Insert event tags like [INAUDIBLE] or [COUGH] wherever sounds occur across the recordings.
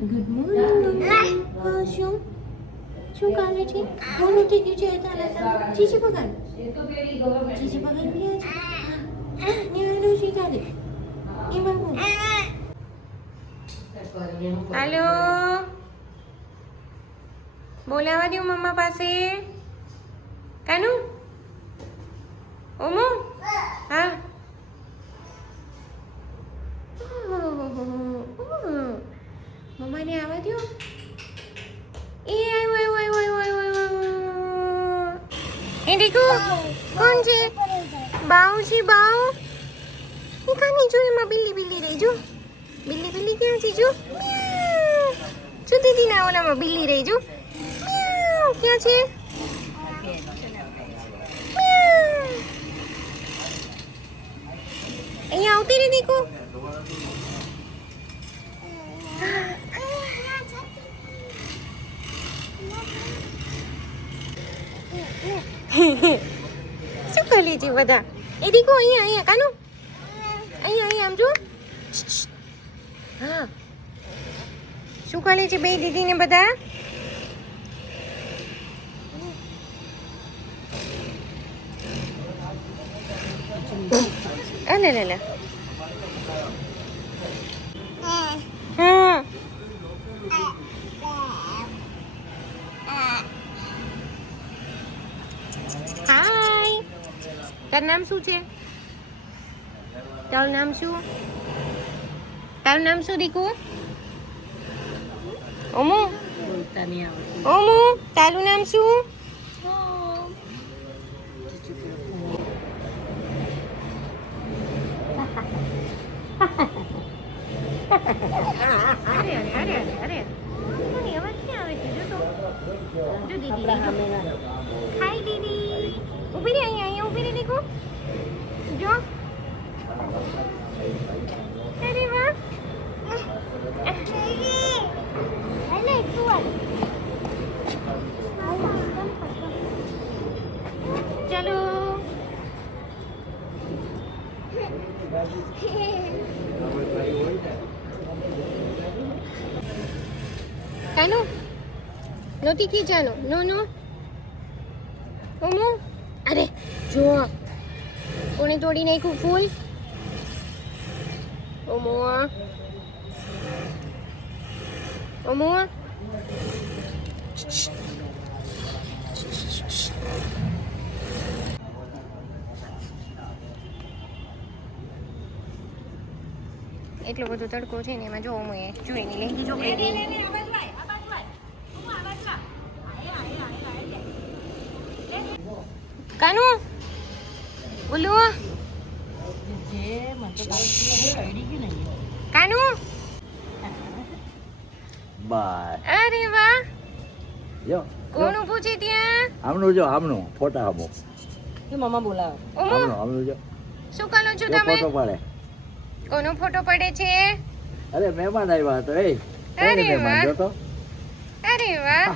Good morning હા શું શું કાલે છે? હું થઈ ગયું છે તારા ચીચી પગાર ચીચી પગાર ગયા છે નિહાળો છે. તારે એમાં હું? હાલો. બોલાવા દઉં મમ્મા પાસે. કાનું? देखो कौन छे बाऊ छे बाऊ ये कानी जो एमा बिल्ली बिल्ली रही जो बिल्ली बिल्ली क्या छे जो જો દીદી ના ઓનામાં બિલ્લી રહી જો ક્યાં છે અહીંયા આવતી રે દીકુ Yeah. [LAUGHS] શું કરી છે બધા? એ દીકુ અહીંયા અહીંયા, કાનું? અહીંયા અહીંયા, આમ જો. હા. શું કરે છે બે દીદીને બધા? અલે લે લે હા હાય તારું નામ શું છે તારું નામ શું તારું નામ શું દીકુ ઓમુ ઓમુ તારું નામ શું અરે અરે અરે અરે અવાજ ક્યાં આવે છે જો તો જો દીદી આપણા જો. સામે ના હાય દીદી ઊભી રહે અહીંયા અહીંયા ઊભી રહે દીકુ જો અરે વાહ ચલો કાનો નહોતી ખીચાનો નો નો ઓમો અરે, જો કોને તોડી નાખ્યું ફૂલ? ઓમો ઓમો એટલો બધો તડકો છે ને એમાં જો હું એ જોઈને લેંગી કાનુ? બોલું. કાનું? નહીં અરે વાહ. જો કોણ ઊભું છે ત્યાં? આમનું જો આમનું ફોટા આમો એ મમ્મા બોલાવો. આમનું આમનું જો. શું કરો છો જો તમે? ફોટો પાડે. કોનો ફોટો પડે છે? અરે મહેમાન આવ્યા તો એ. અરે વાહ. જો તો અરે વાહ.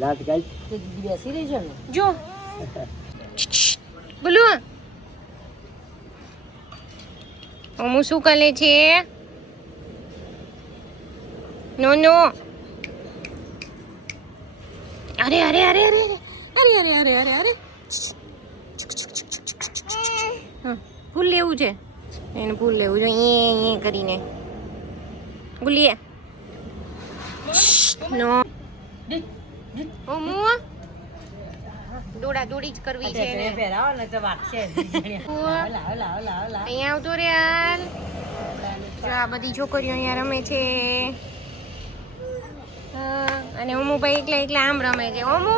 દાંત કાઢ. દીદી બેસી રહી છે જો. બોલો. અમુ શું કરે છે? નો નો. અરે અરે અરે અરે અરે. અરે અરે અરે અરે ભૂલ લેવું છે. એને ભૂલ લેવું છે એ એ કરીને. ભૂલીએ. નો. ઓમુ દોડા દોડી જ કરવી છે ને. પહેરાવો ને તો વાગશે [LAUGHS] અહીંયા આવતો રે હાલ. જો આ બધી છોકરીઓ અહીંયા રમે છે. અને ઓમુ ભાઈ એકલા એકલા આમ રમે છે. ઓમુ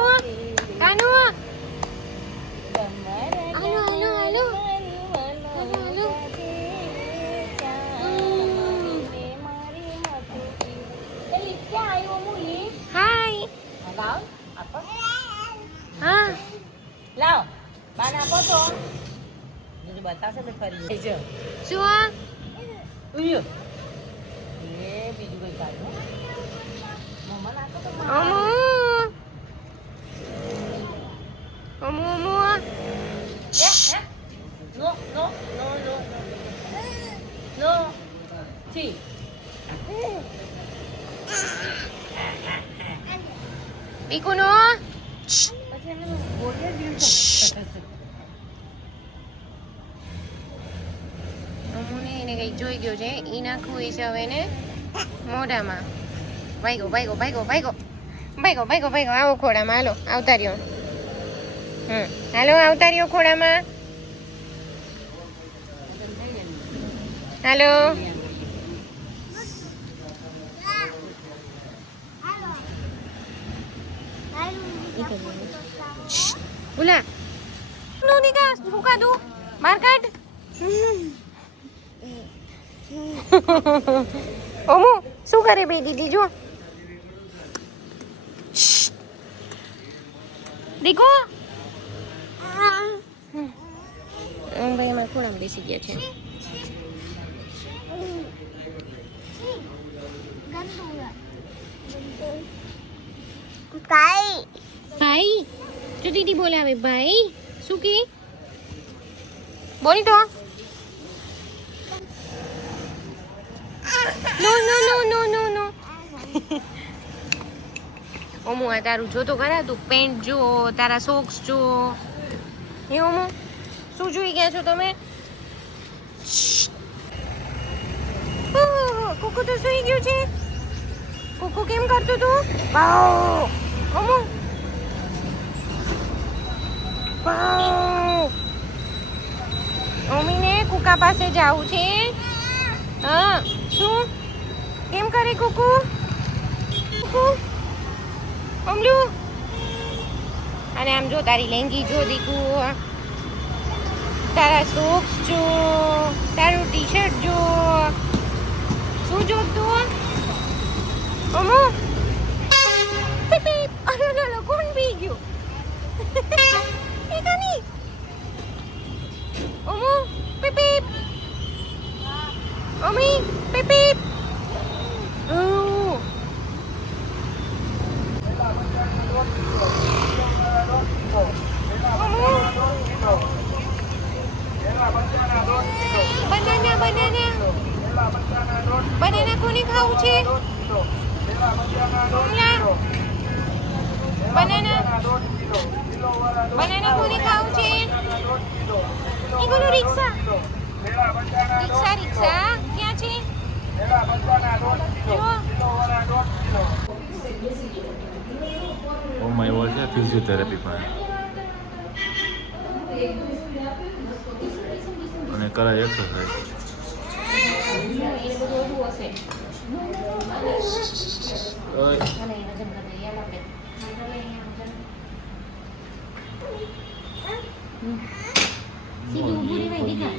કાનુ Hari. કંઈક જોઈ ગયો છે? એ નાખવું છે હવે એને મોઢામાં. ભાઈગો ભાઈગો ભાઈગો ભાઈગો. ભાઈગો ભાઈગો ભાઈગો, આવો ખોડામાં હાલો આવતા રહ્યો હમ, હાલો આવતા રહ્યો ખોડામાં હાલો બોલા નો નિકા ભૂકા દો બહાર કાઢ. [LAUGHS] ઓમુ શું કરે બે દીદી જો દીકો? ઓમ ભાઈ એમાં ખૂણામાં બેસી ગયા છે. કાઈ? ભાઈ જો દીદી બોલાવે ભાઈ. શું કે? બોલી તો. નો નો નો નો નો નો ઓમો આ તારું જો તો ખરા? તું પેન્ટ જો તારા સોક્સ જો એ ઓમો શું જોઈ ગયા છો તમે? કુકુ તો સુઈ ગયું છે. કુકુ કેમ કરતું તું? વાવ ઓમો વાવ મમ્મીને કુકા પાસે જાવું છે. હા, શું? કેમ કરે કુકુ? કુકુ? અમલુ? અને આમ જો તારી લેંગી જો દીકુ તારા સોક્સ જો, તારું ટી શર્ટ જો. શું જોતું અમુ પીપ, પીપ. અરે લો લો કોણ પી ગયું એ કાની અમુ પીપ પીપ અમી પીપ પીપ Oh. બનાના બનાના બનાના કોને ખાવું છે કમલા બનાના બનાના કોને ખાવું છે એ કોનું રિક્ષા રિક્ષા રિક્ષા ક્યાં છે જો ઓમાં એવો છે ફિઝિયોથેરાપી પણ. અને કરાય એક્સરસાઇઝ સીધું ઉભું રહેવાય દીકા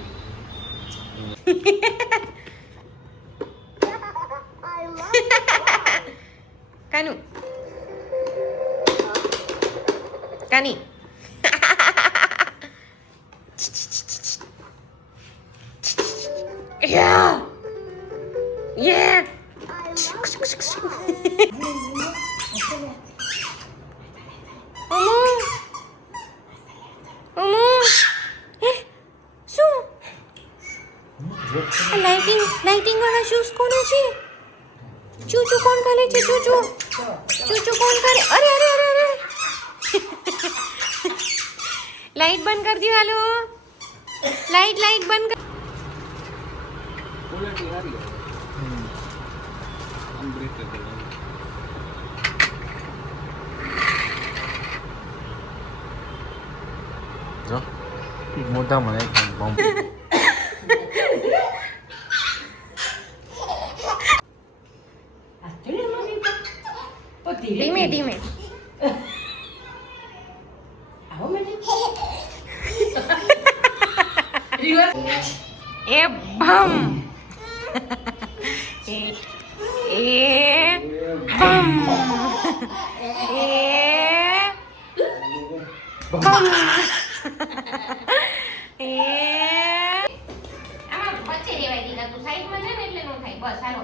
Yeah. અમુ અમુ હે શું? આ લાઇટિંગ લાઇટિંગ વાળા શૂઝ કોના છે? ચૂચુ કોણ કરે છે, ચૂચુ? ચૂચુ કોણ કરે? અરે અરે અરે અરે! લાઈટ બંધ કરી દો હાલો. લાઈટ લાઈટ બંધ કર જો મોઢામાં એક બમ્પ આ જોયું મમ્મી? ઓ, ધીરે ધીમે ધીરે. ધીમે આવો મને. Reverse. એ ભમ એ એ ભમ એ ભમ એ. આમાં વચ્ચે રેવાય દીધા. તું સાઈડમાં છે ને એટલે નો થાય. બસ હાલો.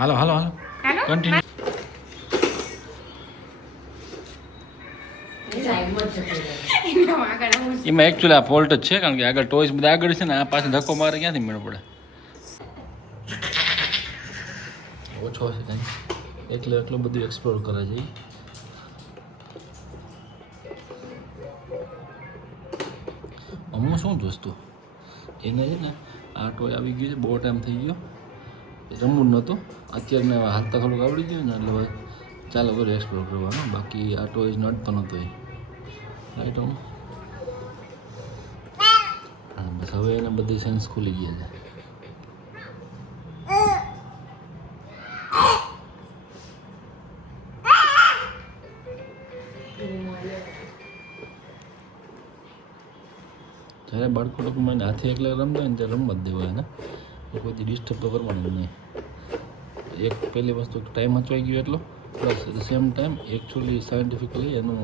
હાલો હાલો કન્ટિન્યુ. એમાં એકચ્યુઅલી આ ફોલ્ટ જ છે કારણ કે આગળ ટોયસ બધા આગળ છે ને આ પાસે ધક્કો મારે ક્યાંથી મેળ પડે? ઓછો હશે કંઈ. એટલે એટલું બધું એક્સપ્લોર કરે છે અમુક શું જોઈતું એને છે ને આ ટોય આવી ગયું છે, બહુ ટાઈમ થઈ ગયો. રમવું નહોતું. અત્યારે મેં હાલતા થોડુંક આવડી ગયું ને, એટલે હવે ચાલો કર્યું એક્સપ્લોર કરવાનું. બાકી આ ટોય નડતો નહોતો એ. રાઈટ હવે એને બધી સેન્સ ખુલી ગયા છે. જ્યારે બાળકો લોકો મને હાથે એકલા રમતા હોય ને ત્યારે રમવા જ દેવા એને એ કોઈ ડિસ્ટર્બ તો કરવાનું નહીં. એક પહેલી વસ્તુ ટાઈમ હચવાઈ ગયો એટલો. Plus at same time actually scientifically એનું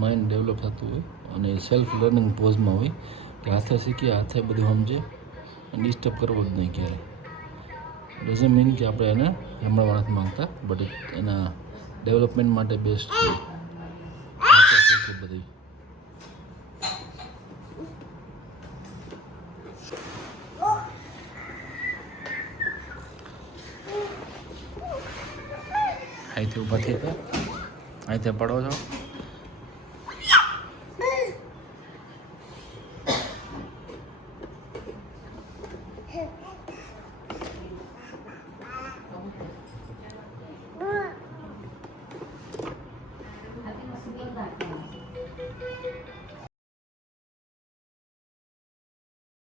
માઇન્ડ ડેવલપ થતું હોય અને સેલ્ફ લર્નિંગ પોઝમાં હોય કે હાથે શીખીએ, હાથે બધું સમજે ડિસ્ટર્બ કરવો જ નહીં ક્યારે ડઝન્ટ મીન કે આપણે એને રમવા નથી માગતા બટ એના ડેવલપમેન્ટ માટે બેસ્ટ છે. બધી બધું. અહીંથી ઊભા થઈ ગયા અહીંથી પડો છો.